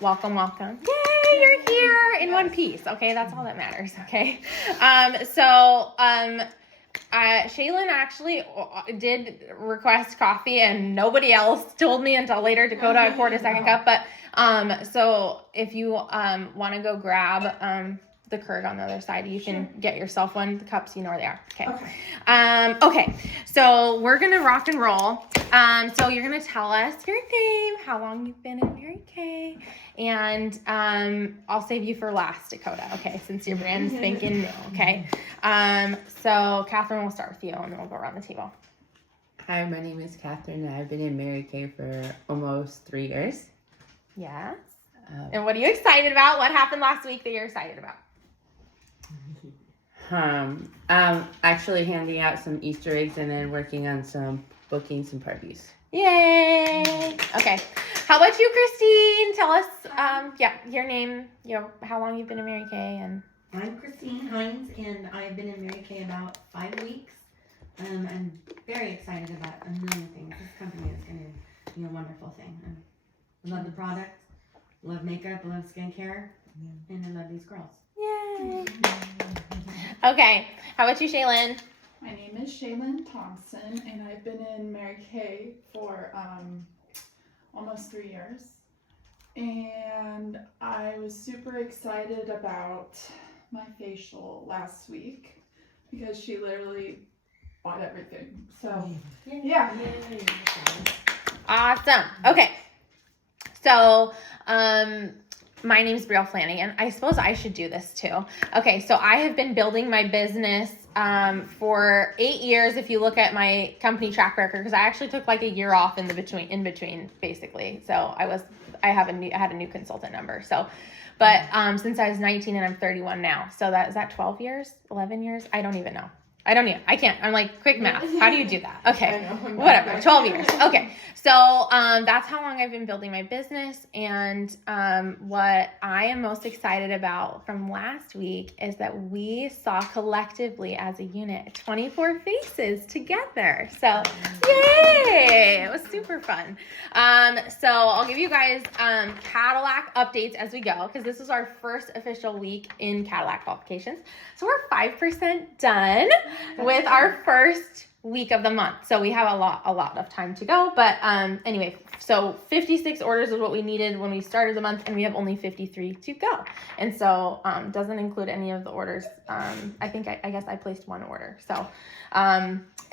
welcome. Yay, you're here in one piece. Okay, that's all that matters. Okay. Shaylin actually did request coffee, and nobody else told me until later. Dakota, I poured a second cup, but so if you want to go grab the Keurig on the other side, you can get yourself one. The cups, you know where they are. Okay. So we're gonna rock and roll. So you're gonna tell us your name, how long you've been in Mary Kay, and I'll save you for last, Dakota. Okay, since your brand's thinking new. Okay. So Catherine, we'll start with you, and then we'll go around the table. Hi, my name is Catherine. I've been in Mary Kay for almost 3 years. Yes. And what are you excited about? What happened last week that you're excited about? Actually handing out some Easter eggs and then working on booking some parties. Yay! Okay. How about you, Christine? Tell us, your name, how long you've been in Mary Kay, and. I'm Christine Hines, and I've been in Mary Kay about 5 weeks. I'm very excited about a million things. This company is going to be a wonderful thing. I love the product, love makeup, love skincare, and I love these girls. Yay! Okay, how about you, Shaylin? My name is Shaylin Thompson, and I've been in Mary Kay for almost 3 years. And I was super excited about my facial last week because she literally bought everything. So, yeah. Awesome. Okay. So, my name's Brielle Flanagan. I suppose I should do this too. Okay, so I have been building my business for 8 years. If you look at my company track record, because I actually took like a year off in between, basically. So I had a new consultant number. So, but since I was 19 and I'm 31 now, so is that 12 years, 11 years? I don't even know. I can't. I'm like, quick math. How do you do that? Okay. Whatever. 12 years. Okay. So that's how long I've been building my business. And what I am most excited about from last week is that we saw collectively as a unit 24 faces together. So yay! It was super fun. So I'll give you guys Cadillac updates as we go, because this is our first official week in Cadillac qualifications. So we're 5% done with our first week of the month. So we have a lot of time to go. But anyway, so 56 orders is what we needed when we started the month, and we have only 53 to go. And so doesn't include any of the orders. I guess I placed one order. So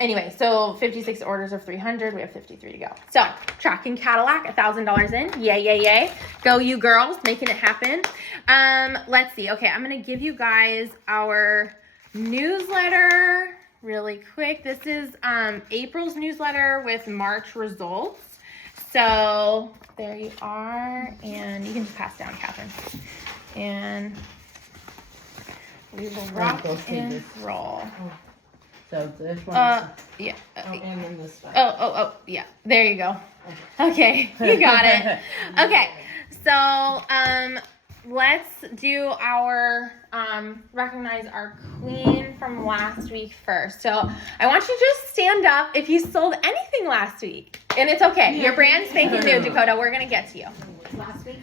anyway, so 56 orders of 300. We have 53 to go. So tracking Cadillac, $1,000 in. Yay. Go you girls, making it happen. Let's see. Okay, I'm going to give you guys our newsletter really quick. This is April's newsletter with March results. So there you are, and you can just pass down, Catherine. And we will rock and roll. So this one. Yeah. And then this one. Oh, yeah. There you go. Okay, you got it. Okay, so let's do our recognize our queen from last week first. So I want you to just stand up if you sold anything last week, and it's okay. Your brand's spanking new, Dakota. We're gonna get to you. Last week?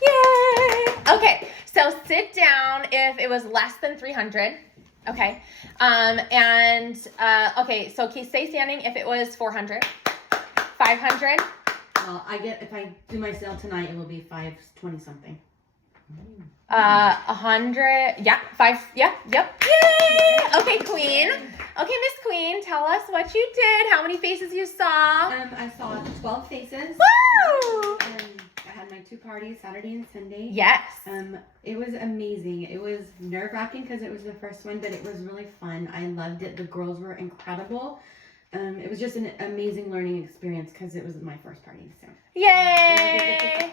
Yay! Okay, so sit down if it was less than 300. Okay, okay, so stay standing if it was 400, 500. Well, if I do my sale tonight, it will be 520 something. 100. Yeah, 5. Yeah, yep. Yay! Okay, Queen. Okay, Miss Queen, tell us what you did. How many faces you saw? I saw 12 faces. Woo! I had my 2 parties, Saturday and Sunday. Yes. It was amazing. It was nerve-wracking because it was the first one, but it was really fun. I loved it. The girls were incredible. It was just an amazing learning experience because it was my first party. So yay!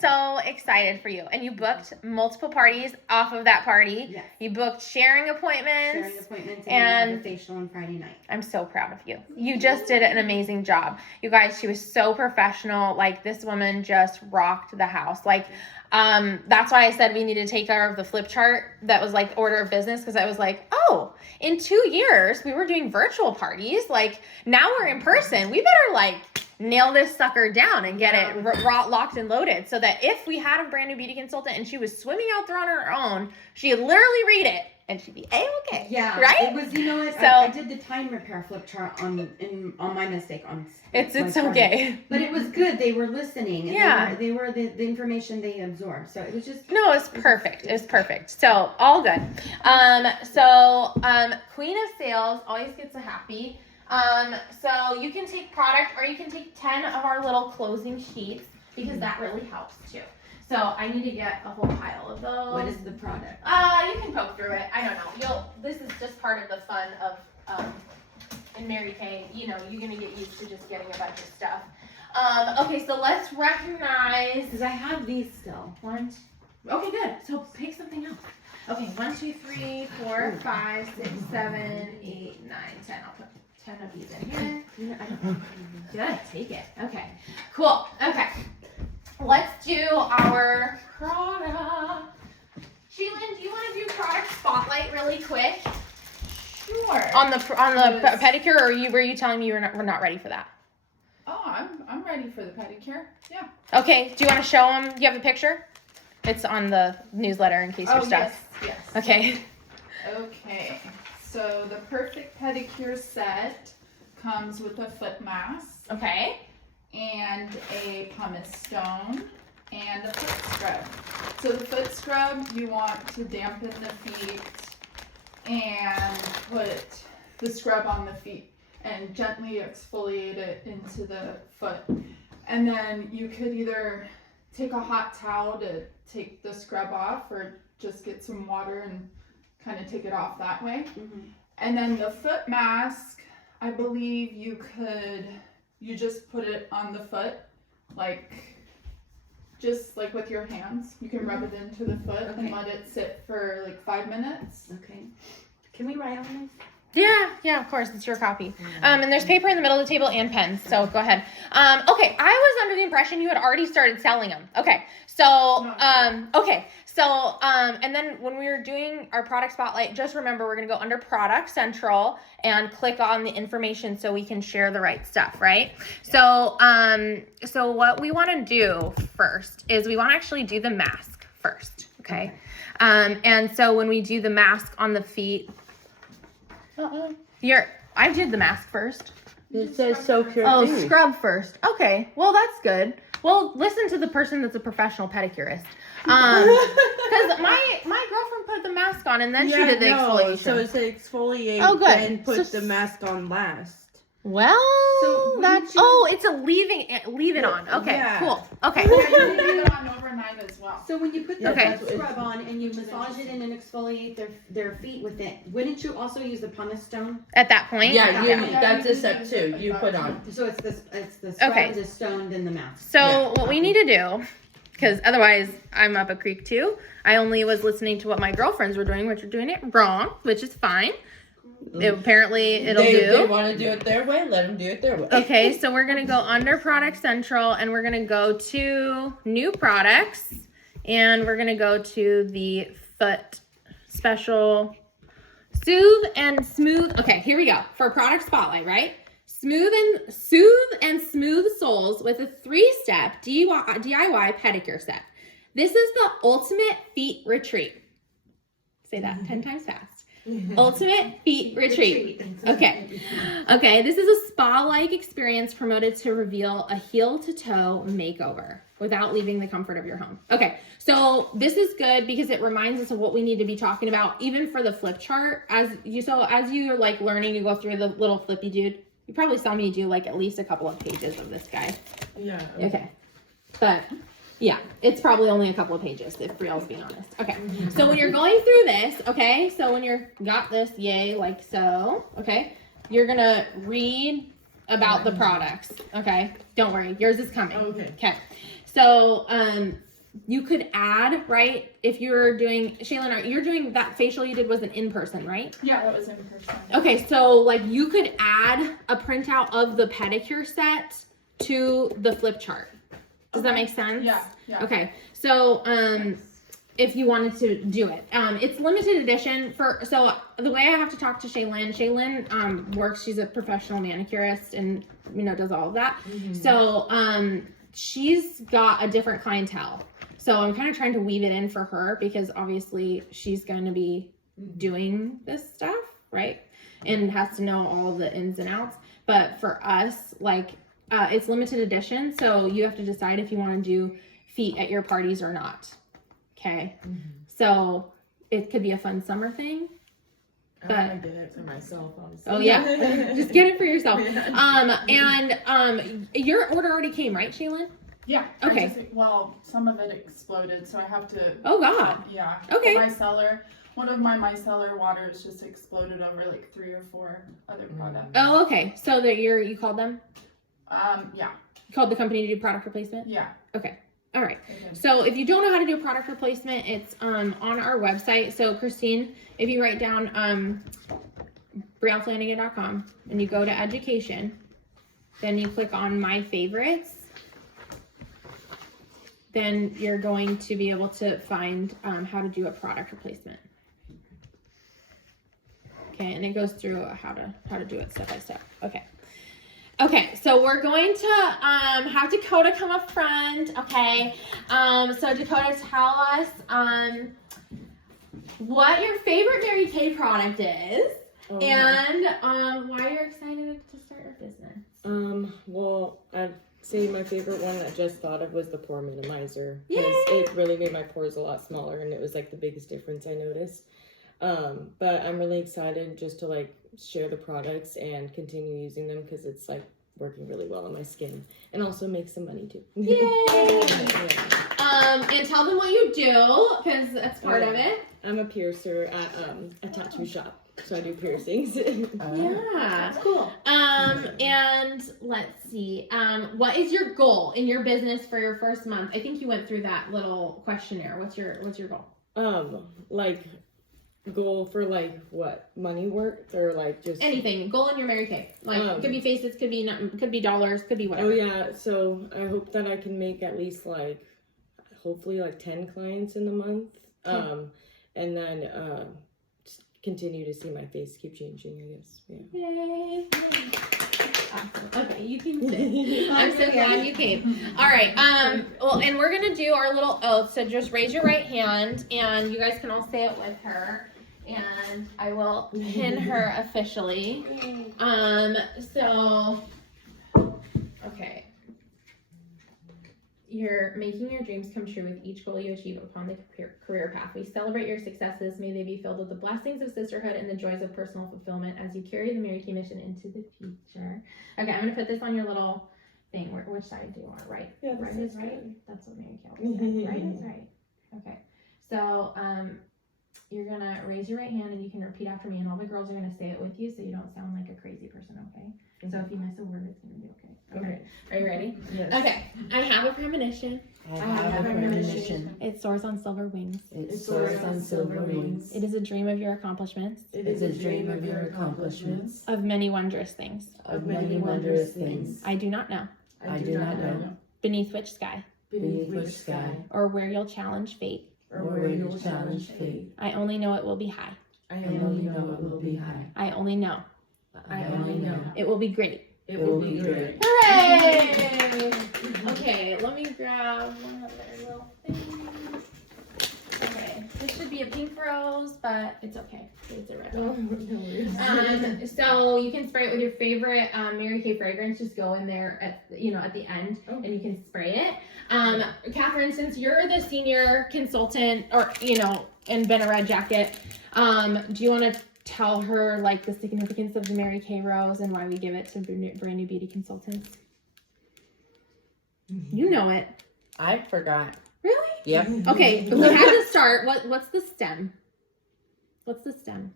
So excited for you. And you booked multiple parties off of that party. Yes. You booked sharing appointments. And the facial on Friday night. I'm so proud of you. You just did an amazing job. You guys, she was so professional. Like, this woman just rocked the house. Like, that's why I said we need to take care of the flip chart that was like order of business, because I was like, oh, in 2 years we were doing virtual parties. Like, now we're in person. We better like nail this sucker down and get it locked and loaded, so that if we had a brand new beauty consultant and she was swimming out there on her own, she'd literally read it and she'd be A-okay. Yeah, right? It was, you know what? So I did the time repair flip chart on my mistake on. it's my okay. But it was good. They were listening. And Yeah. they were the information they absorbed. So it was just. No, it's perfect. It was perfect. So all good. Queen of Sales always gets a happy. So you can take product, or you can take 10 of our little closing sheets, because that really helps too. So I need to get a whole pile of those. What is the product? You can poke through it. I don't know. This is just part of the fun of in Mary Kay. You know, you're gonna get used to just getting a bunch of stuff. Okay, so let's recognize. Because I have these still. Okay, good. So pick something else. Okay, 1, 2, 3, 4, 5, 6, 7, 8, 9, 10. I'll put 10 of these in here. Good, take it. Okay, cool. Okay, let's do our product. Sheila, do you want to do product spotlight really quick Sure. on the pedicure, or were you telling me we're not ready for that? Oh, I'm ready for the pedicure. Yeah. Okay, do you want to show them? Do you have a picture? It's on the newsletter in case you're stuck. Yes. Okay. Okay. So the perfect pedicure set comes with a foot mask Okay. and a pumice stone and a foot scrub. So the foot scrub, you want to dampen the feet and put the scrub on the feet and gently exfoliate it into the foot. And then you could either take a hot towel to take the scrub off, or just get some water and kind of take it off that way. Mm-hmm. And then the foot mask, I believe you just put it on the foot, just like with your hands. You can rub it into the foot and let it sit for like 5 minutes. Okay. Can we write on this? Yeah, of course. It's your copy. And there's paper in the middle of the table and pens, so go ahead. Okay, I was under the impression you had already started selling them. Okay, so, and then when we were doing our product spotlight, just remember we're going to go under Product Central and click on the information so we can share the right stuff, right? Yeah. So what we want to do first is we want to actually do the mask first, okay? And so when we do the mask on the feet, I did the mask first. It says soak your Oh, feet. scrub first. Okay, well that's good. Well, listen to the person that's a professional pedicurist. Because my girlfriend put the mask on and then she did the exfoliation. So it's exfoliate and put the mask on last. Well, So it's a leave it on. Okay, cool. Okay. Yeah, you can leave it on overnight as well. So when you put the Okay. foot scrub on and you massage it in and exfoliate their feet with it, wouldn't you also use the pumice stone? At that point? That's a step 2. You put on. So it's the scrub, Okay. the stone, then the mask. So what we need to do, because otherwise I'm up a creek too. I only was listening to what my girlfriends were doing, which are doing it wrong, which is fine. Apparently it'll do. They want to do it their way, let them do it their way. Okay, so we're going to go under Product Central and we're going to go to New Products and we're going to go to the Foot Special Soothe and Smooth. Okay, here we go. For Product Spotlight, right? Soothe and smooth soles with a 3-step DIY pedicure set. This is the ultimate feet retreat. Say that 10 times fast. Ultimate feet retreat. Okay. This is a spa-like experience promoted to reveal a heel-to-toe makeover without leaving the comfort of your home. Okay, so this is good because it reminds us of what we need to be talking about, even for the flip chart. As you're like learning to go through the little flippy dude, you probably saw me do like at least a couple of pages of this guy. Yeah. Okay, but yeah, it's probably only a couple of pages if Brielle's being honest. Okay, so when you're going through this, okay, so when you're got this, yay, like so, okay, you're gonna read about the products, okay? Don't worry, yours is coming. Okay, so you could add, right, if you're doing, Shaylin, you're doing that facial you did was an in-person, right? Yeah, that was in person. Okay, so like you could add a printout of the pedicure set to the flip chart. Does that make sense? Yeah. Okay, so if you wanted to do it. It's limited edition so the way I have to talk to Shaylin works, she's a professional manicurist and, does all of that. So, she's got a different clientele. So I'm kind of trying to weave it in for her because obviously she's going to be doing this stuff, right? And has to know all the ins and outs. But for us, it's limited edition. So you have to decide if you want to do feet at your parties or not. Okay, so it could be a fun summer thing. But I get it for myself, obviously. Oh yeah, just get it for yourself. And your order already came, right, Shaylin? Yeah. Okay. Some of it exploded, so I have to. Oh God. Yeah. Okay. One of my micellar waters just exploded over like 3 or 4 other products. Oh, okay. So that you called them? Yeah. You called the company to do product replacement? Yeah. Okay. All right. Okay. So if you don't know how to do product replacement, it's on our website. So Christine, if you write down brielleflanagan.com and you go to education, then you click on my favorites, then you're going to be able to find how to do a product replacement. Okay, and it goes through how to do it step by step. Okay, so we're going to have Dakota come up front, okay? So Dakota, tell us what your favorite Mary Kay product is and why you're excited to start your business. Well, I'd say my favorite one I just thought of was the pore minimizer. Yay! It really made my pores a lot smaller, and it was like the biggest difference I noticed. But I'm really excited just to share the products and continue using them because it's working really well on my skin and also make some money too. Yay! Yeah. And tell them what you do because that's part of it. I'm a piercer at a tattoo shop, so I do piercings. Yeah, That's cool. and let's see. What is your goal in your business for your first month? I think you went through that little questionnaire. What's your goal? Goal for what, money work or just Anything. Goal in your Mary Kay. It could be faces, could be dollars, could be whatever. Oh yeah, so I hope that I can make at least hopefully 10 clients in the month. And then just continue to see my face keep changing, I guess. Yeah. Yay. Awesome. Okay, you can sit. I'm so glad you came. All right. Well, and we're gonna do our little oath. So just raise your right hand, and you guys can all say it with her. And I will pin her officially. So, okay. You're making your dreams come true with each goal you achieve upon the career path. We celebrate your successes. May they be filled with the blessings of sisterhood and the joys of personal fulfillment as you carry the Mary Kay mission into the future. Okay, I'm going to put this on your little thing. Which side do you want? Right? Yeah, Right is right? That's what Mary Kay always said. Right is right. Okay. So, you're going to raise your right hand and you can repeat after me, and all the girls are going to say it with you so you don't sound like a crazy person, okay? So if you miss a word, it's going to be okay. Okay. Are you ready? Yes. Okay. I have a premonition. I have a premonition. It soars on silver wings. It soars on silver wings. It is a dream of your accomplishments. It is a dream of your accomplishments. Of many wondrous things. Of many wondrous things. I do not know. I do not know. Beneath which sky. Beneath which sky. Or where you'll challenge fate. Or where you'll challenge fate. I only know it will be high. I only know it will be high. I only know. I only know. It will be great. It will be great. Hooray! Okay, let me grab one other little thing. Okay, this should be a pink rose, but it's okay. It's a red one. So you can spray it with your favorite Mary Kay fragrance. Just go in there at the end, and you can spray it. Catherine, since you're the senior consultant, or and been a red jacket, do you want to tell her the significance of the Mary Kay rose and why we give it to Brandy Beauty Consultants? You know it. I forgot. Really? Yep. Okay, we have to start. What's the stem? What's the stem?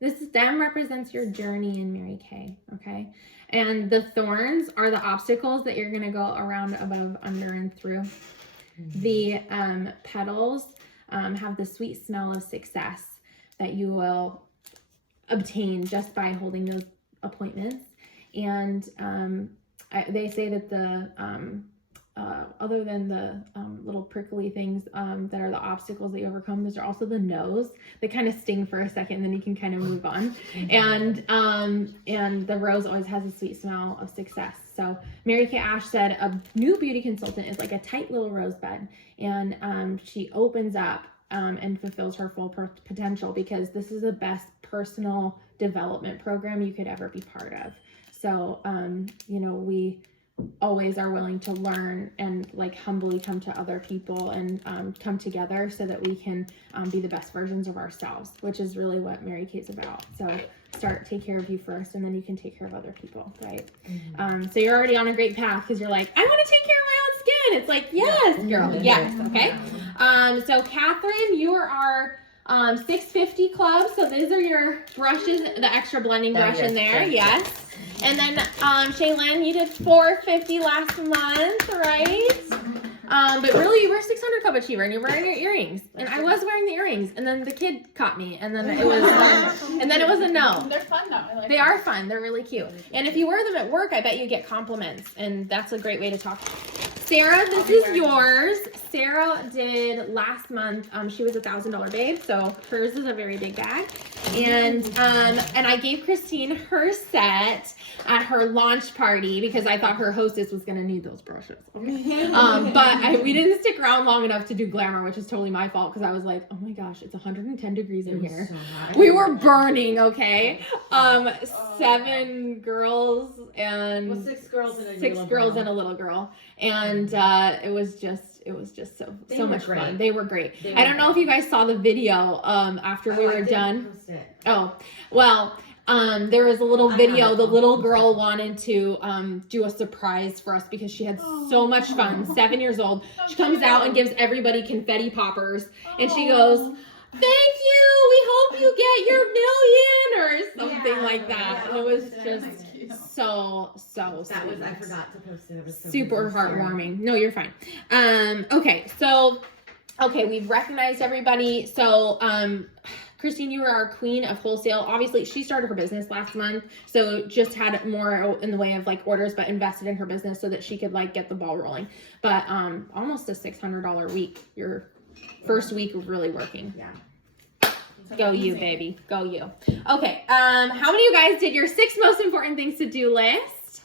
This stem represents your journey in Mary Kay, okay? And the thorns are the obstacles that you're going to go around, above, under, and through. The petals have the sweet smell of success that you will obtain just by holding those appointments. And they say that other than the little prickly things that are the obstacles that you overcome, those are also the no's. They kind of sting for a second, then you can kind of move on. And the rose always has a sweet smell of success. So Mary Kay Ash said a new beauty consultant is like a tight little rosebud, and she opens up and fulfills her full potential, because this is the best personal development program you could ever be part of. So, we always are willing to learn and like humbly come to other people and come together so that we can be the best versions of ourselves, which is really what Mary Kay's about. So take care of you first, and then you can take care of other people, right? So you're already on a great path, because you're like, I want to take care of my own skin. It's like, yes, girl, yes, okay. So Catherine, you are our 650 club. So these are your brushes, the extra blending brush in there, yes. And then Shaylin, you did 450 last month, right? But really, you were 600 Club Achiever, and you're wearing your earrings, and I was wearing the earrings, and then the kid caught me, and then it was, a no. They're fun though. They are fun. They're really cute. And if you wear them at work, I bet you get compliments, and that's a great way to talk. Sarah, this is yours. Sarah did last month. She was $1,000 babe, so hers is a very big bag. And I gave Christine her set at her launch party because I thought her hostess was gonna need those brushes. Okay. But we didn't stick around long enough to do glamour, which is totally my fault, because I was like, oh my gosh, it's 110 degrees in here. So we were burning. Okay. 7 girls and 6 girls and a little girl. And it was just so much fun. They were great. I don't know if you guys saw the video after we were done. Oh, well, there was a little video. The little girl wanted to do a surprise for us because she had so much fun. 7 years old. She comes out and gives everybody confetti poppers, and she goes, "Thank you. We hope you get your million," or something like that. And it was just so sweet. I forgot to post it. It was so super heartwarming. No, you're fine. Okay, we've recognized everybody. So, Christine, you were our queen of wholesale. Obviously, she started her business last month, so just had more in the way of like orders, but invested in her business so that she could like get the ball rolling. But almost a $600 week. Your first week of really working. Yeah. Go you, baby. Go you. Okay. How many of you guys did your 6 most important things to do list?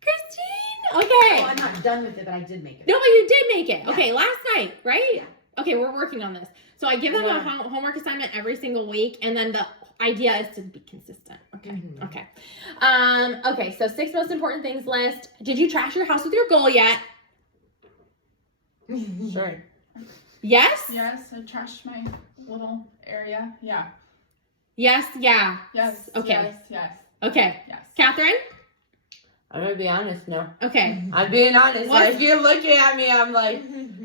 Christine? Okay. Oh, I'm not done with it, but I did make it. No, but you did make it. Okay, Yeah. last night, right? Yeah. Okay, we're working on this. So I give them a homework assignment every single week, and then the idea is to be consistent. Okay. Mm-hmm. Okay. Okay, so 6 most important things list. Did you trash your house with your goal yet? Sure. Yes? Yes, I trashed my little area. Yeah. Yes, yeah. Yes. Okay. Yes. Okay. Yes. Catherine? I'm gonna be honest, no. Okay. I'm being honest. What? Like, if you're looking at me, I'm like,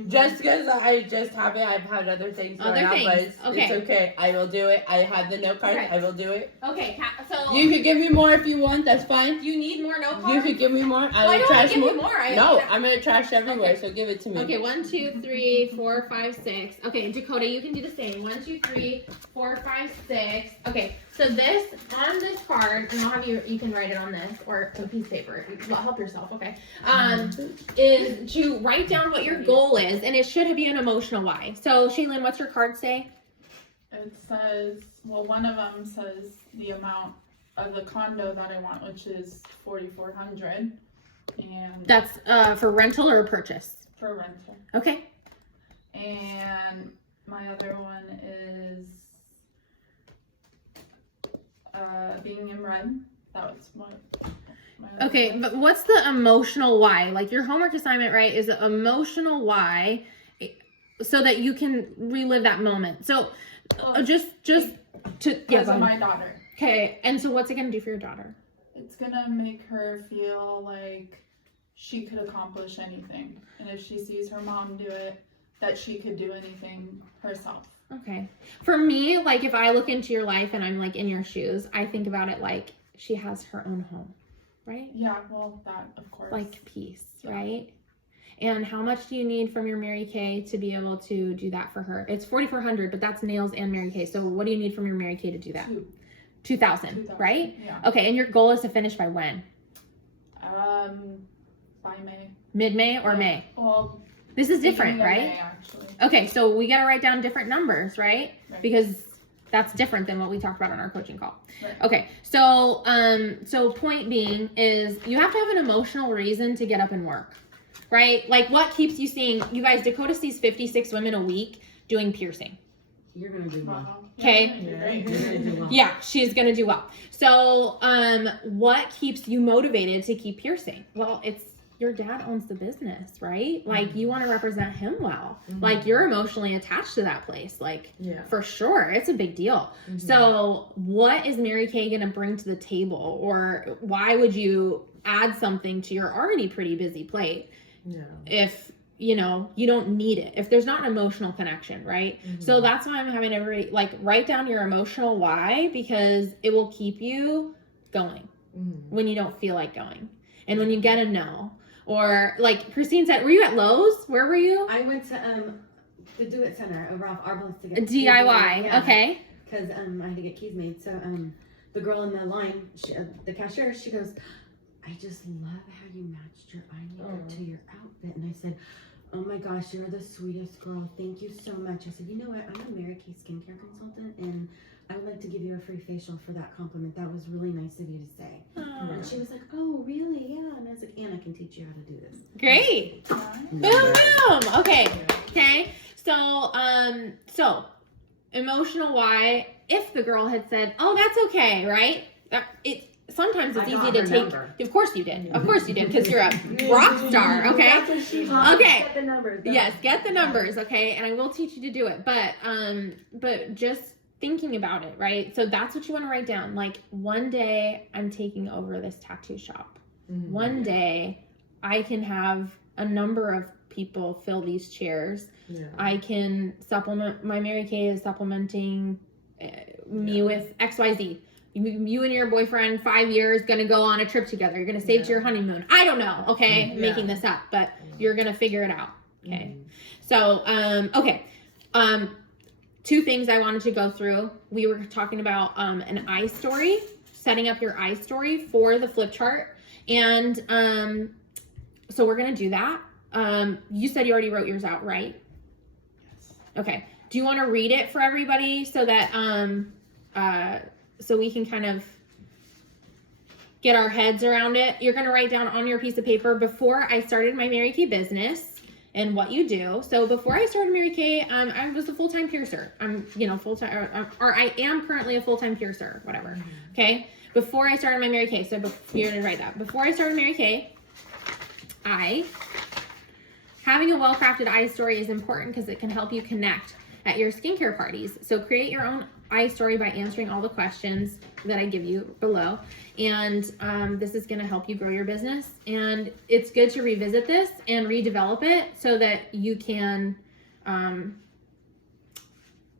just because I just haven't, I've had other things going on, but it's okay. I will do it. I have the note card. Okay. I will do it. Okay, so You could give me more if you want. That's fine. you need more note cards? You could give me more. Well, I I'm don't gonna want trash to give more. you more. No, I'm gonna trash everywhere. So give it to me. Okay, 1, 2, 3, 4, 5, 6. Okay, Dakota, you can do the same. 1, 2, 3, 4, 5, 6. Okay, so this on this card, and I'll have you can write it on this or a piece of paper. Help yourself, okay? Is to write down what your goal is, and it should be an emotional why. So, Shaylin, what's your card say? It says, well, one of them says the amount of the condo that I want, which is $4,400, and That's for rental or purchase. for rental. Okay. And my other one is being in red. That was my other Okay, one. but what's the emotional why? Like your homework assignment, right, is an emotional why so that you can relive that moment. So just to Because of my daughter. Okay, and so what's it going to do for your daughter? It's gonna make her feel like she could accomplish anything. And if she sees her mom do it, that she could do anything herself. Okay. For me, like if I look into your life and I'm like in your shoes, I think about it like she has her own home, right? Yeah, well, that, of course. Like peace, right? And how much do you need from your Mary Kay to be able to do that for her? It's $4,400, but that's nails and Mary Kay. So what do you need from your Mary Kay to do that? 2,000, right? Yeah. Okay, and your goal is to finish by when? By May. Mid-May or May? Well, This is different, beginning of right? May, actually. Okay, so we got to write down different numbers, right? Right. Because that's different than what we talked about on our coaching call. Right. Okay, so point being is you have to have an emotional reason to get up and work, right? Like what keeps you seeing, you guys, Dakota sees 56 women a week doing piercing. You're gonna do well. Uh-huh. Okay. You're gonna do well. Yeah, she's gonna do well. So, what keeps you motivated to keep piercing? Well, it's your dad owns the business, right? Like you want to represent him well. Like you're emotionally attached to that place. Like for sure, it's a big deal. So, what is Mary Kay gonna bring to the table, or why would you add something to your already pretty busy plate if you don't need it, if there's not an emotional connection, right? So that's why I'm having everybody write down your emotional why, because it will keep you going when you don't feel like going, and when you get a no, or like Christine said, were you at Lowe's? Where were you? I went to the Do It Center over off our place to get DIY. Yeah, Okay. because I had to get keys made. So the girl in the line, the cashier, she goes, I just love how you matched your eye makeup to your outfit. And I said, oh my gosh, you're the sweetest girl. Thank you so much. I said, you know what? I'm a Mary Kay skincare consultant, and I would like to give you a free facial for that compliment. That was really nice of you to say. And she was like, oh, really? Yeah. And I was like, and I can teach you how to do this. Great. Boom, boom. Okay. So emotional why, if the girl had said, oh, that's okay, right? Sometimes it's easy to take. Number. Of course you did. Of course you did, because you're a rock star. Okay. Okay. Get the numbers. Yes, get the numbers. Okay, and I will teach you to do it. But just thinking about it, right? So that's what you want to write down. Like, one day I'm taking over this tattoo shop. One day I can have a number of people fill these chairs. I can supplement. My Mary Kay is supplementing me with XYZ. You and your boyfriend, 5 years, gonna go on a trip together. You're gonna save to your honeymoon. I don't know, okay? I'm making this up, but you're gonna figure it out, okay? So, two things I wanted to go through. We were talking about an eye story, setting up your eye story for the flip chart. And so we're gonna do that. You said you already wrote yours out, right? Yes. Okay. Do you want to read it for everybody so that so we can kind of get our heads around it? You're going to write down on your piece of paper, before I started my Mary Kay business and what you do. So before I started Mary Kay, I was a full-time piercer. I'm, full-time, or I am currently a full-time piercer, whatever. Okay. Before I started my Mary Kay. So you're going to write that. Before I started Mary Kay, having a well-crafted eye story is important because it can help you connect at your skincare parties. So create your own eye story by answering all the questions that I give you below. And this is going to help you grow your business. And it's good to revisit this and redevelop it so that you can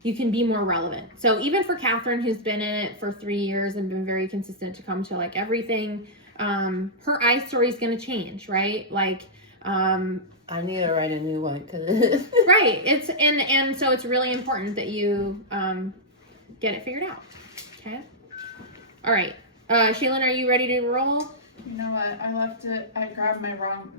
be more relevant. So even for Catherine, who's been in it for 3 years and been very consistent to come to like everything, her eye story is going to change, right? Like, I need to write a new one. right. It's and so it's really important that you get it figured out. Okay. All right. Shaylin, are you ready to roll? You know what? I left it. I grabbed the wrong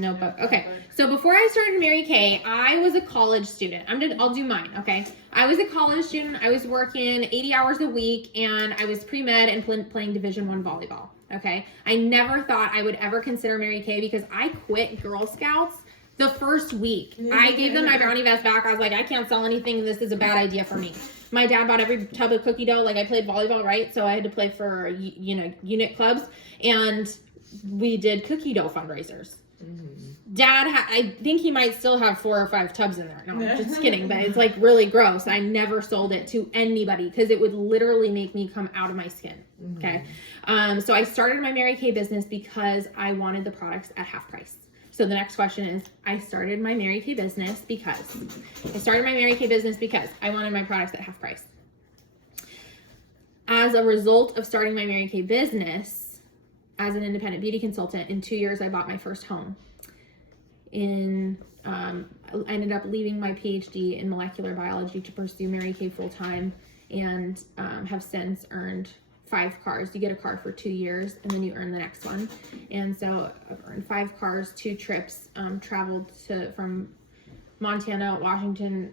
Notebook. Okay. So before I started Mary Kay, I was a college student. I'll do mine. Okay. I was a college student. I was working 80 hours a week, and I was pre-med and playing Division I volleyball. Okay. I never thought I would ever consider Mary Kay because I quit Girl Scouts the first week. I gave them my brownie vest back. I was like, I can't sell anything. This is a bad idea for me. My dad bought every tub of cookie dough. Like, I played volleyball, right? So I had to play for, unit clubs. And we did cookie dough fundraisers. Dad, I think he might still have 4 or 5 tubs in there. No, I'm just kidding. But it's like really gross. I never sold it to anybody because it would literally make me come out of my skin. Okay. So I started my Mary Kay business because I wanted the products at half price. So the next question is, I started my Mary Kay business because I wanted my products at half price. As a result of starting my Mary Kay business as an independent beauty consultant, in 2 years, I bought my first home. I ended up leaving my PhD in molecular biology to pursue Mary Kay full time, and have since earned 5 cars. You get a car for 2 years and then you earn the next one. And so I've earned 5 cars, 2 trips, traveled from Montana, Washington,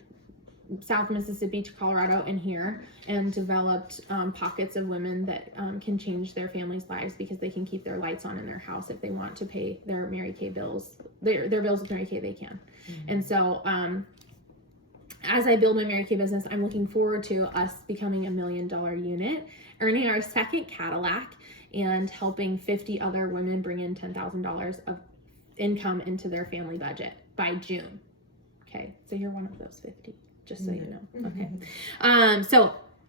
South Mississippi to Colorado and here, and developed pockets of women that can change their families' lives because they can keep their lights on in their house if they want to pay their Mary Kay bills, their bills with Mary Kay, they can. And so as I build my Mary Kay business, I'm looking forward to us becoming $1 million unit, earning our second Cadillac, and helping 50 other women bring in $10,000 of income into their family budget by June. Okay, so you're one of those 50. Just so you know. Okay.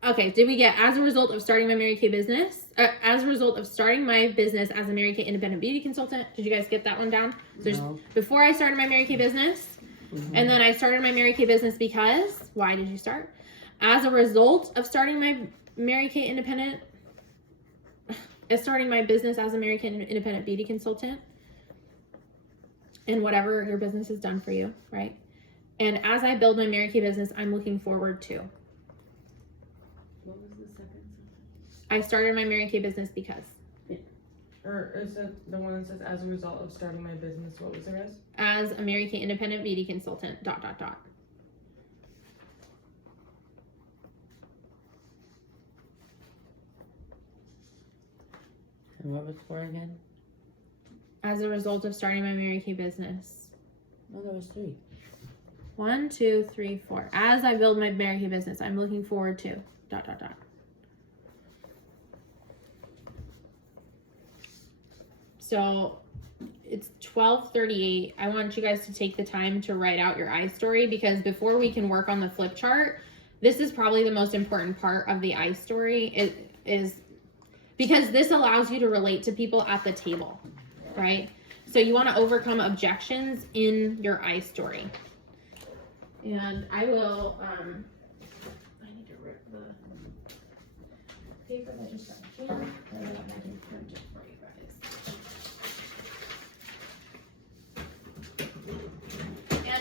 Okay, did we get, as a result of starting my Mary Kay business, as a result of starting my business as a Mary Kay independent beauty consultant, did you guys get that one down? So No. Before I started my Mary Kay business, and then I started my Mary Kay business because, why did you start? As a result of starting my Mary Kay independent, starting my business as a Mary Kay independent beauty consultant, and whatever your business has done for you, right? And as I build my Mary Kay business, I'm looking forward to. What was the second? I started my Mary Kay business because. Or is it the one that says, as a result of starting my business, what was the rest? As a Mary Kay independent beauty consultant, ... And what was 4 again? As a result of starting my Mary Kay business. No, there was 3. 1, 2, 3, 4. As I build my Mary Kay business, I'm looking forward to ... So it's 12:38. I want you guys to take the time to write out your I story, because before we can work on the flip chart, this is probably the most important part of the I story. It is because this allows you to relate to people at the table, right? So you want to overcome objections in your I story. And I will, I need to rip the paper that just got here, and then I can print it for you guys.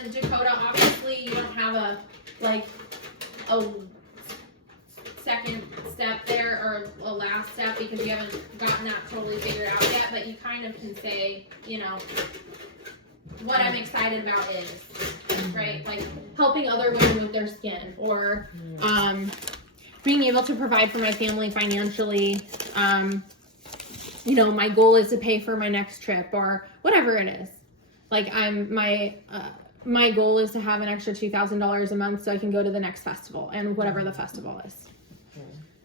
And Dakota, obviously you don't have a second step there, or a last step, because you haven't gotten that totally figured out yet, but you kind of can say, you know, what I'm excited about is, right, like helping other women with their skin, or being able to provide for my family financially. You know, my goal is to pay for my next trip, or whatever it is. Like my goal is to have an extra $2,000 a month so I can go to the next festival, and whatever the festival is.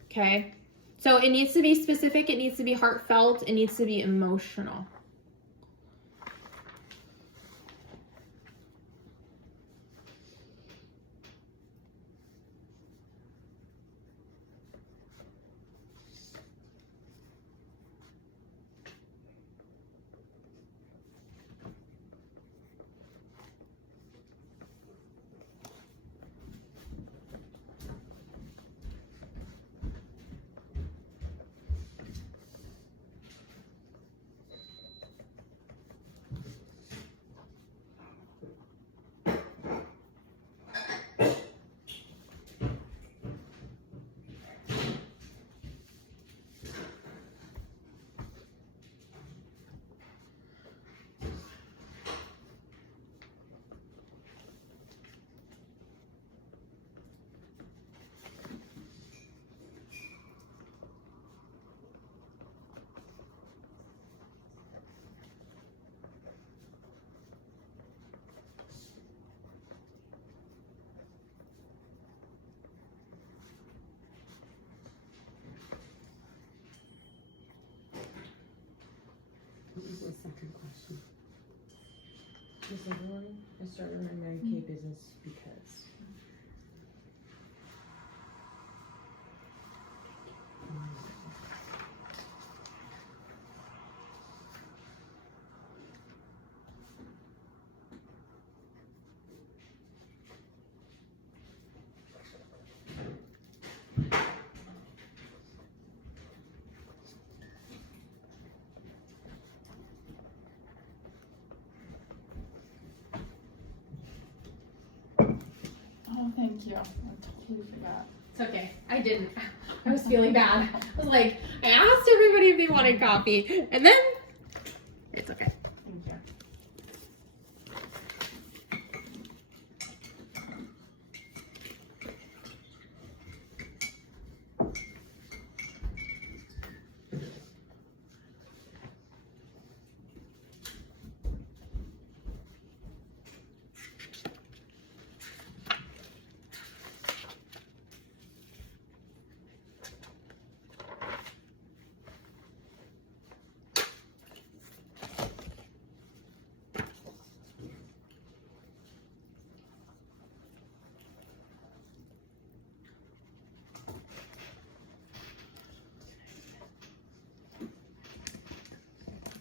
Okay? So it needs to be specific, it needs to be heartfelt, it needs to be emotional. What was the second question? The second one, I started my Mary Kay business because. Oh, thank you. I totally forgot. It's okay. I didn't. I was feeling bad. I was like, I asked everybody if they wanted coffee, and then it's okay. Thank you.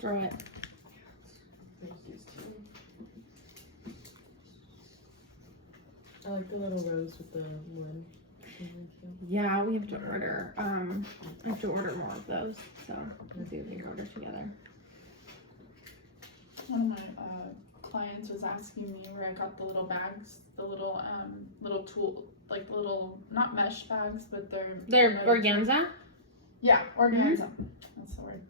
Throw it. I like the little rose with the wood. Yeah, we have to order. I have to order more of those. So let's see if we can order together. One of my clients was asking me where I got the little bags, the little tool, like little, not mesh bags, but They're organza? Yeah, organza. That's the word.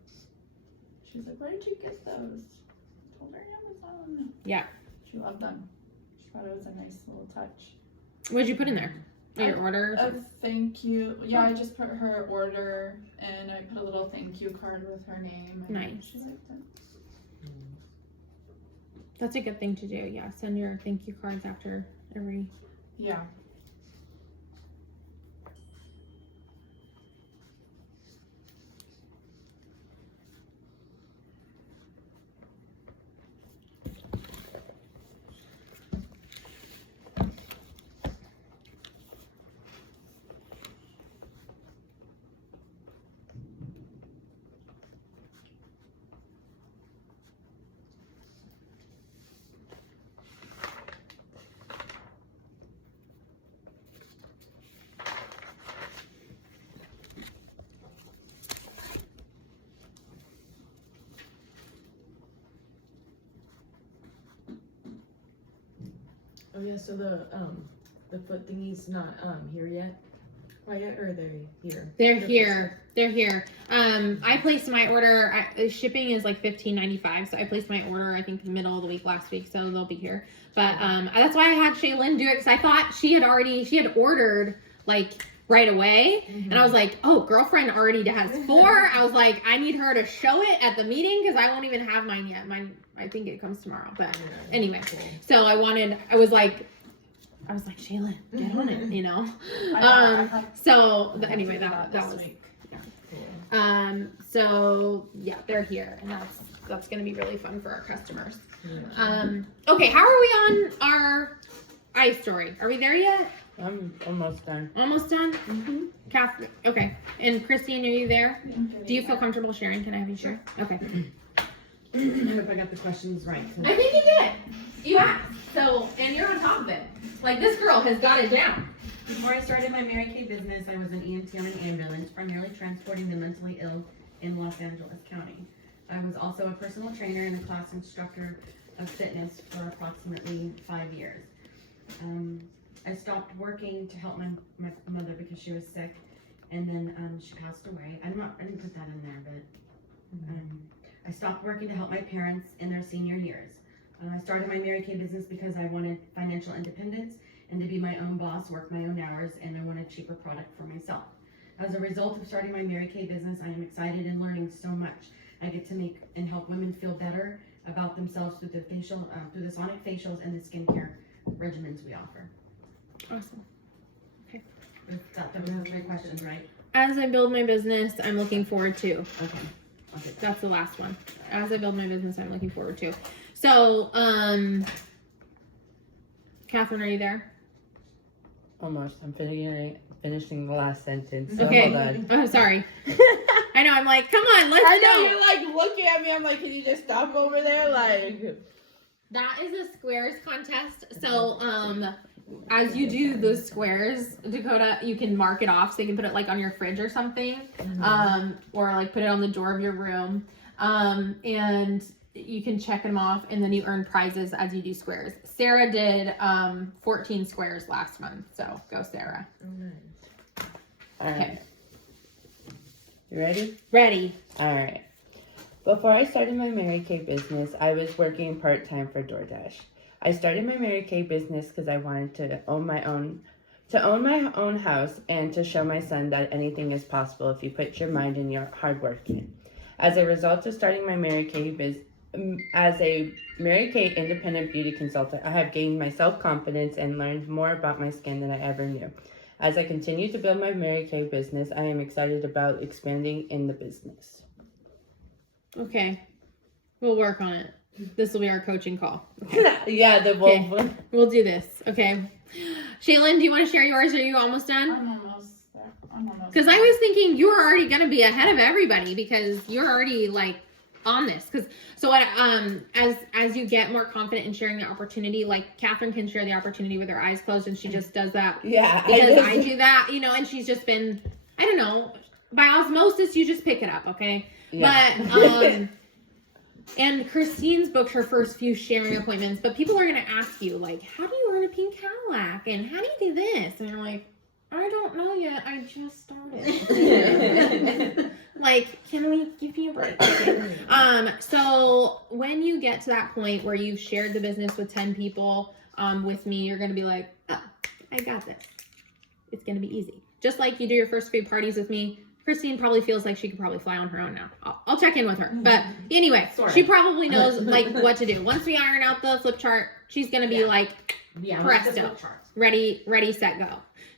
She's like, where did you get those? I told her Amazon. Yeah. She loved them. She thought it was a nice little touch. What did you put in there? Your order? A thank you. Yeah, I just put her order and I put a little thank you card with her name. And Nice. She liked it. That's a good thing to do. Yeah, send your thank you cards after every. Yeah. Oh yeah, so the foot thingy's not here yet. Yet, or are they here? They're here. They're here. I placed my order. Shipping is like $15.95, so I placed my order I think middle of the week last week, so they'll be here. But that's why I had Shaylin do it, because I thought she had ordered like right away, and I was like, oh, girlfriend already has 4. I was like, I need her to show it at the meeting because I won't even have mine yet. Mine, I think it comes tomorrow. But anyway, so I was like, Shaylin, get on it, you know. Anyway, that was week. so yeah, they're here, and that's gonna be really fun for our customers. Okay, how are we on our eye story? Are we there yet? I'm almost done. Almost done? Mm-hmm. Catherine, okay. And Christine, are you there? Do you feel comfortable sharing? Can I have you share? Okay. I hope I got the questions right. I think you did. You asked. So, and you're on top of it. Like, this girl has got it down. Before I started my Mary Kay business, I was an EMT on an ambulance, primarily transporting the mentally ill in Los Angeles County. I was also a personal trainer and a class instructor of fitness for approximately 5 years. I stopped working to help my mother because she was sick, and then she passed away. I didn't put that in there, but I stopped working to help my parents in their senior years. I started my Mary Kay business because I wanted financial independence and to be my own boss, work my own hours, and I wanted cheaper product for myself. As a result of starting my Mary Kay business, I am excited and learning so much. I get to make and help women feel better about themselves through the through the sonic facials and the skincare regimens we offer. Awesome. Okay. That was 3 questions, right? As I build my business, I'm looking forward to. Okay. That's the last one. As I build my business, I'm looking forward to. So, Catherine, are you there? Almost. I'm finishing the last sentence. So Okay. hold on. Oh, sorry. I know. I'm like, come on, let's I know go. you're like looking at me. I'm like, can you just stop over there? Like, That is a squares contest. So, as you do those squares, Dakota, you can mark it off. So you can put it like on your fridge or something, or like put it on the door of your room, and you can check them off, and then you earn prizes as you do squares. Sarah did 14 squares last month, so go Sarah. Oh, nice. All right. You ready? Ready. All right. Before I started my Mary Kay business, I was working part-time for DoorDash. I started my Mary Kay business because I wanted to own my own house and to show my son that anything is possible if you put your mind and your hard work in. As a result of starting my as a Mary Kay independent beauty consultant, I have gained my self-confidence and learned more about my skin than I ever knew. As I continue to build my Mary Kay business, I am excited about expanding in the business. Okay. We'll work on it. This will be our coaching call. Yeah, the wolf one. Okay. We'll do this. Okay. Shaylin, do you want to share yours? Are you almost done? I'm almost there. Because I was thinking you were already going to be ahead of everybody because you're already like on this. As you get more confident in sharing the opportunity, like Catherine can share the opportunity with her eyes closed and she just does that. Yeah. Because I do that, and she's just been, I don't know, by osmosis, you just pick it up. Okay. Yeah. But, and Christine's booked her first few sharing appointments, but people are going to ask you, like, how do you earn a pink Cadillac? And how do you do this? And you're like, I don't know yet. I just started. Like, can we give me a break? So when you get to that point where you've shared the business with 10 people with me, you're going to be like, oh, I got this. It's going to be easy. Just like you do your first few parties with me. Christine probably feels like she could probably fly on her own now. I'll check in with her. But anyway, she probably knows like what to do. Once we iron out the flip chart, she's going to be like, presto, ready, set, go.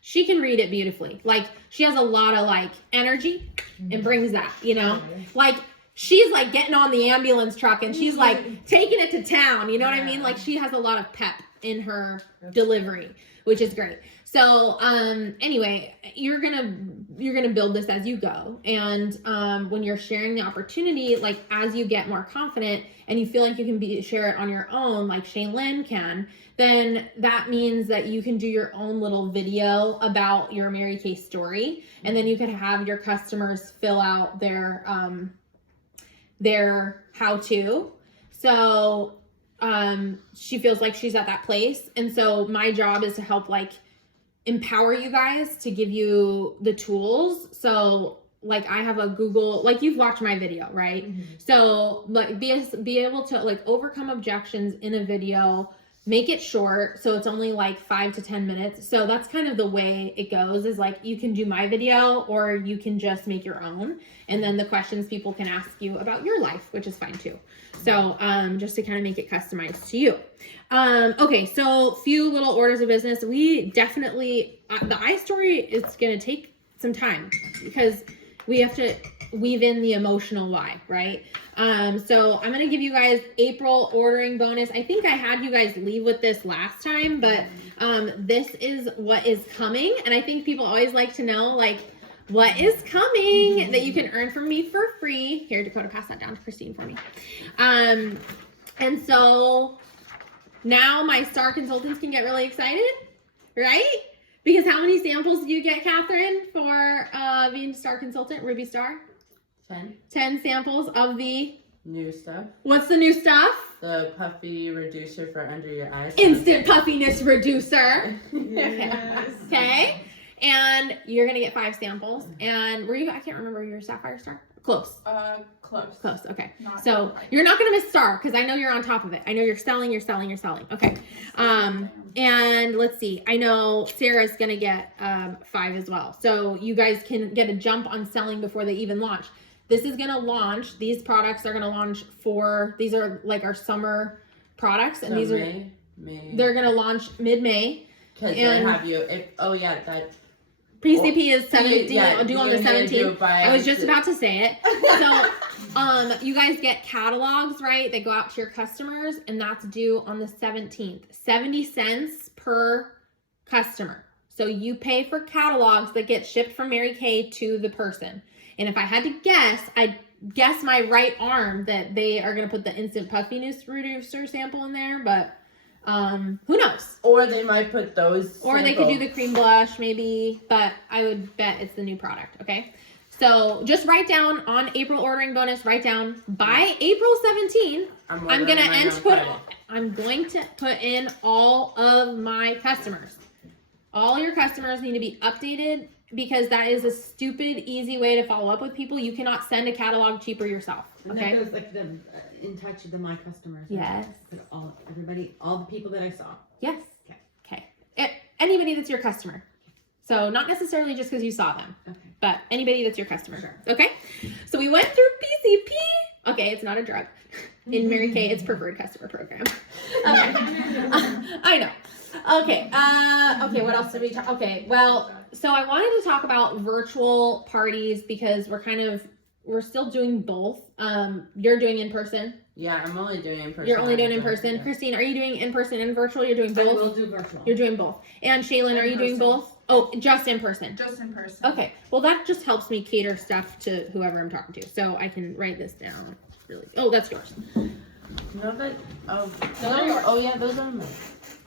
She can read it beautifully. Like she has a lot of like energy and brings that, like she's like getting on the ambulance truck and she's like taking it to town. You know what I mean? Like she has a lot of pep in her delivery, which is great. So, anyway, you're gonna build this as you go. And, when you're sharing the opportunity, like as you get more confident and you feel like you can share it on your own, like Shaylin can, then that means that you can do your own little video about your Mary Kay story. And then you could have your customers fill out their how-to. So, she feels like she's at that place. And so my job is to help like empower you guys to give you the tools. So like I have a Google, like you've watched my video, right? Mm-hmm. So like be able to like overcome objections in a video, make it short. So it's only like 5 to 10 minutes. So that's kind of the way it goes is like you can do my video or you can just make your own. And then the questions people can ask you about your life, which is fine too. So just to kind of make it customized to you. Okay, so few little orders of business. We definitely, the iStory is going to take some time because we have to weave in the emotional why, right? So I'm going to give you guys April ordering bonus. I think I had you guys leave with this last time, but this is what is coming. And I think people always like to know, like, what is coming that you can earn from me for free. Here, Dakota, pass that down to Christine for me. And so now my star consultants can get really excited, right? Because how many samples do you get, Catherine, for being a star consultant, Ruby Star? 10. 10 samples of the new stuff. What's the new stuff? The puffy reducer for under your eyes. Instant puffiness reducer. Yes. Okay. And you're going to get 5 samples. And were you, I can't remember, your Sapphire Star? Close. Close. Close. Okay. Not so quite. You're not going to miss Star because I know you're on top of it. I know you're selling. Okay. And let's see. I know Sarah's going to get 5 as well. So you guys can get a jump on selling before they even launch. This is going to launch. These products are going to launch these are like our summer products. And so these are, May. they're going to launch mid-May. Because they have you, that. PCP is 17, yeah, due on the 17th. I was just about to say it. So, you guys get catalogs, right? They go out to your customers, and that's due on the 17th. 70 cents per customer. So you pay for catalogs that get shipped from Mary Kay to the person. And if I had to guess, I'd guess my right arm that they are going to put the instant puffiness reducer sample in there, but who knows? Or they might put those Or they could do the cream blush maybe, but I would bet it's the new product, okay? So just write down on April ordering bonus, write down by April 17, I'm going to put in all of my customers. All your customers need to be updated because that is a stupid, easy way to follow up with people. You cannot send a catalog cheaper yourself. And Okay. that goes like the in touch with my customers. Yes. All the people that I saw. Yes. Okay. Anybody that's your customer. So not necessarily just because you saw them, Okay. but anybody that's your customer. Sure. Okay. So we went through PCP. Okay, it's not a drug. In Mary Kay, it's preferred customer program. Okay. I know. Okay. Okay. What else did we talk? Okay. Well, so I wanted to talk about virtual parties because we're still doing both. You're doing in person. Yeah, I'm only doing in person. You're only doing in person. Yeah. Christine, are you doing in person and virtual? You're doing I both? will do virtual. You're doing both. And Shaylin, are you doing In-person. both? Oh, just in person. Just in person. Okay. Well, that just helps me cater stuff to whoever I'm talking to. So I can write this down. Really. Oh, that's yours. No, but those are mine.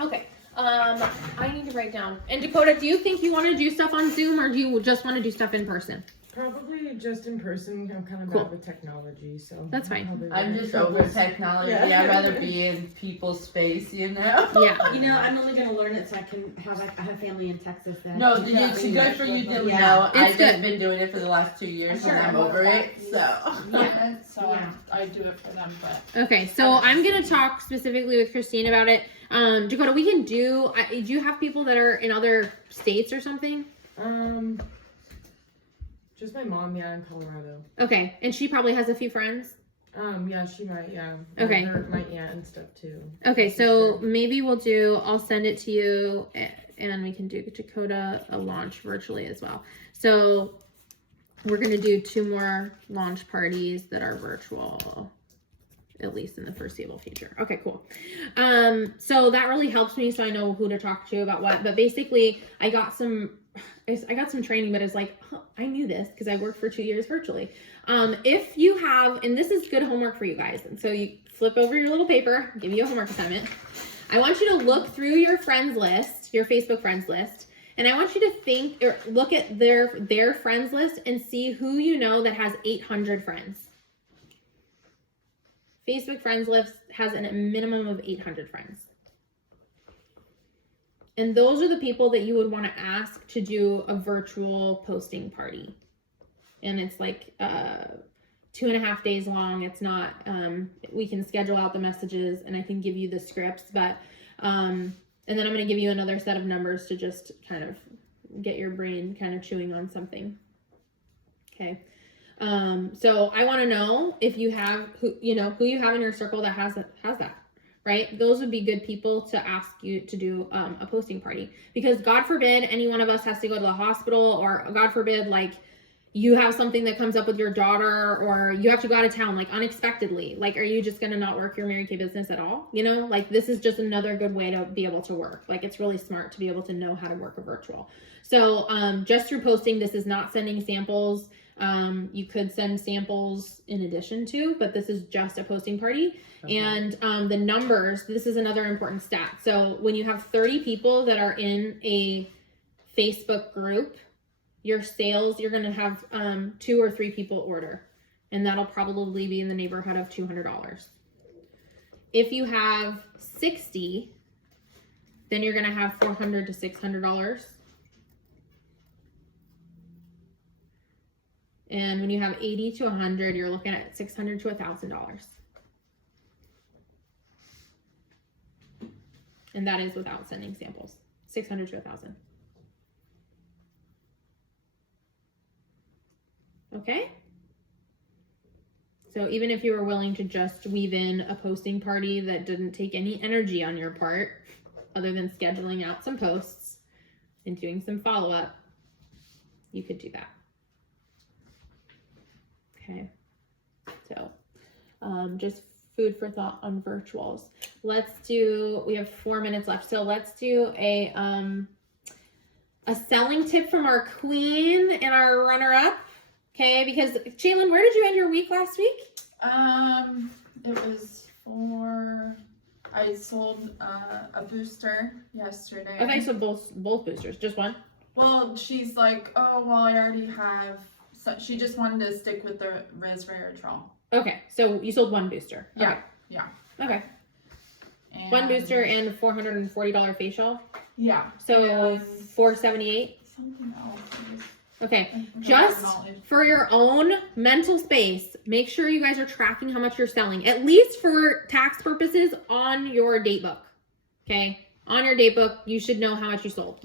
Okay. I need to write down. And Dakota, do you think you want to do stuff on Zoom or do you just want to do stuff in person? Probably just in person. I'm kind of Cool. bad with technology, so That's fine. probably I'm rather just go over with- technology. Yeah. I'd rather be in people's space, Yeah. You know, I'm only gonna learn it so I can have I have family in Texas that No, Yeah. it's good for you to Yeah. know. It's I've good. just been doing it for the last 2 years Sure. and I'm over it. So I do it for them, but Okay. So I'm going to talk specifically with Christine about it. Dakota, we can do you have people that are in other states or something? Just my mom, in Colorado. Okay. And she probably has a few friends. Yeah, she might, Okay. My aunt and stuff too. Okay, My so sister. maybe I'll send it to you and we can do Dakota a launch virtually as well. So we're going to do 2 more launch parties that are virtual, at least in the foreseeable future. Okay, cool. So that really helps me so I know who to talk to about what, but basically I got some training, but it's like, I knew this because I worked for 2 years virtually. If you have, and this is good homework for you guys, and so you flip over your little paper, give you a homework assignment. I want you to look through your friends list, your Facebook friends list, and I want you to think or look at their friends list and see who you know that has 800 friends. Facebook friends list has a minimum of 800 friends. And those are the people that you would want to ask to do a virtual posting party. And it's like 2.5 days long. It's not, we can schedule out the messages and I can give you the scripts, but, and then I'm going to give you another set of numbers to just kind of get your brain kind of chewing on something. Okay. So I want to know if you have who you have in your circle that has that, right? Those would be good people to ask you to do a posting party, because God forbid any one of us has to go to the hospital, or God forbid, like, you have something that comes up with your daughter, or you have to go out of town, like, unexpectedly. Like, are you just going to not work your Mary Kay business at all? You know, like, this is just another good way to be able to work. Like, it's really smart to be able to know how to work a virtual. So just through posting, this is not sending samples. You could send samples in addition to, but this is just a posting party. Okay. And the numbers, this is another important stat. So when you have 30 people that are in a Facebook group, your sales, you're going to have 2 or 3 people order, and that'll probably be in the neighborhood of $200. If you have 60, then you're going to have $400 to $600. And when you have 80 to 100, you're looking at $600 to $1,000. And that is without sending samples. 600 to 1,000. Okay? So even if you were willing to just weave in a posting party that didn't take any energy on your part, other than scheduling out some posts and doing some follow-up, you could do that. Okay, so just food for thought on virtuals. We have 4 minutes left, so let's do a selling tip from our queen and our runner-up. Okay, because Shaylin, where did you end your week last week? It was I sold a booster yesterday. Okay, so both boosters, just one? Well, she's like, oh, well, I already have. So she just wanted to stick with the resveratrol. Okay, so you sold one booster. Okay. Yeah. Okay. And One booster and $440 facial. Yeah. So it was $478. something else. It was Okay, And just knowledge. for your own mental space, make sure you guys are tracking how much you're selling, at least for tax purposes on your date book. Okay, on your date book, you should know how much you sold.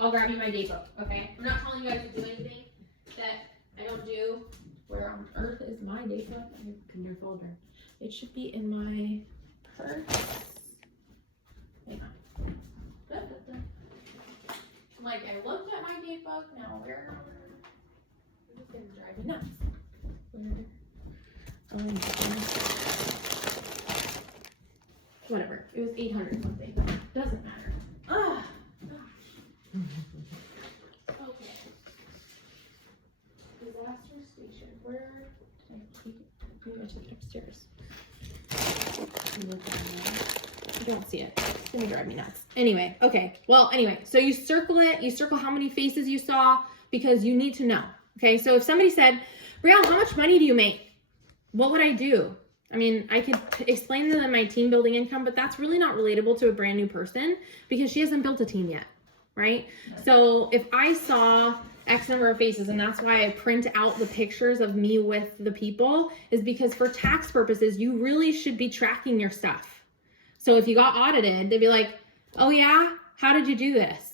I'll grab you my date book. Okay, I'm not telling you guys to do anything that I don't do. Where on earth is my date book? In your folder. It should be in my purse. Hang on. Like, I looked at my date book, now where? This is gonna drive me nuts. Whatever, it was 800 something. Doesn't matter. Ah, gosh. Okay. Disaster station, where did I keep it? Maybe I took it upstairs. I don't see it. It's gonna drive me nuts. Anyway, okay. Well, anyway, so you circle it. You circle how many faces you saw because you need to know. Okay, so if somebody said, Brielle, how much money do you make? What would I do? I mean, I could explain to them my team building income, but that's really not relatable to a brand new person because she hasn't built a team yet, right? So if I saw X number of faces, and that's why I print out the pictures of me with the people, is because for tax purposes, you really should be tracking your stuff. So if you got audited, they'd be like, oh yeah, how did you do this?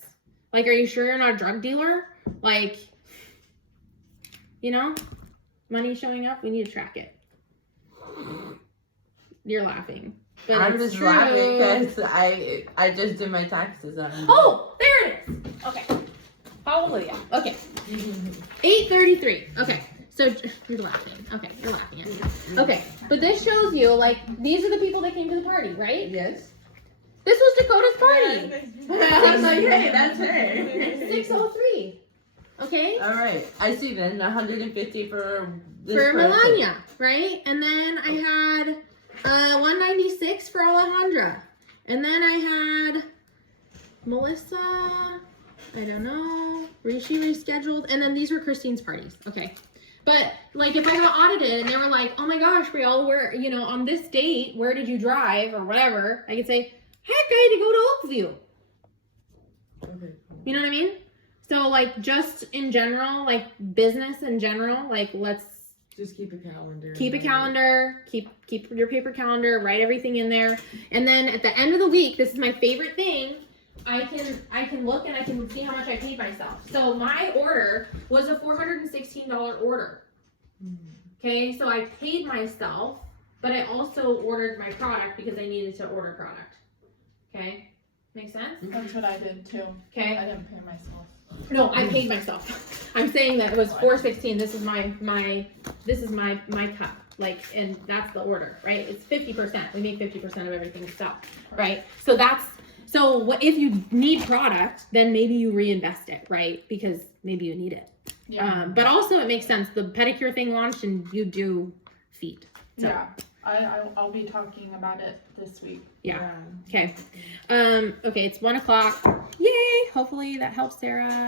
Like, are you sure you're not a drug dealer? Like, you know, money showing up, we need to track it. You're laughing. But I'm it's just true. laughing because I just did my taxes on. Oh, there it is. Okay. Hallelujah. Okay. 8:33. Okay. So you're laughing. Okay, you're laughing at me. Okay, but this shows you, like, these are the people that came to the party, right? Yes. This was Dakota's party. I was like, hey, that's her. 603. Okay? All right, I see then 150 for this For person. Melania, right? And then I had 196 for Alejandra. And then I had Melissa, I don't know, she rescheduled. And then these were Christine's parties. Okay. But, like, if I got audited and they were like, oh my gosh, Brielle, where, you know, on this date, where did you drive or whatever, I could say, heck, I had to go to Oakview. Okay. You know what I mean? So, like, just in general, like, business in general, like, let's Just keep a calendar. keep a calendar, keep your paper calendar, write everything in there. And then at the end of the week, this is my favorite thing, I can look and I can see how much I paid myself. So my order was a $416 order. Okay, so I paid myself, but I also ordered my product because I needed to order product. Okay, make sense? That's what I did too. Okay. I didn't pay myself. No, I paid myself. I'm saying that it was $416. This is my cup. Like, and that's the order, right? It's 50%. We make 50% of everything we sell, right? So what if you need product, then maybe you reinvest it, right? Because maybe you need it. Yeah. But also it makes sense. The pedicure thing launched and you do feet. So, Yeah. I'll be talking about it this week. yeah. Okay. Okay, it's 1:00. Yay! Hopefully that helps Sarah.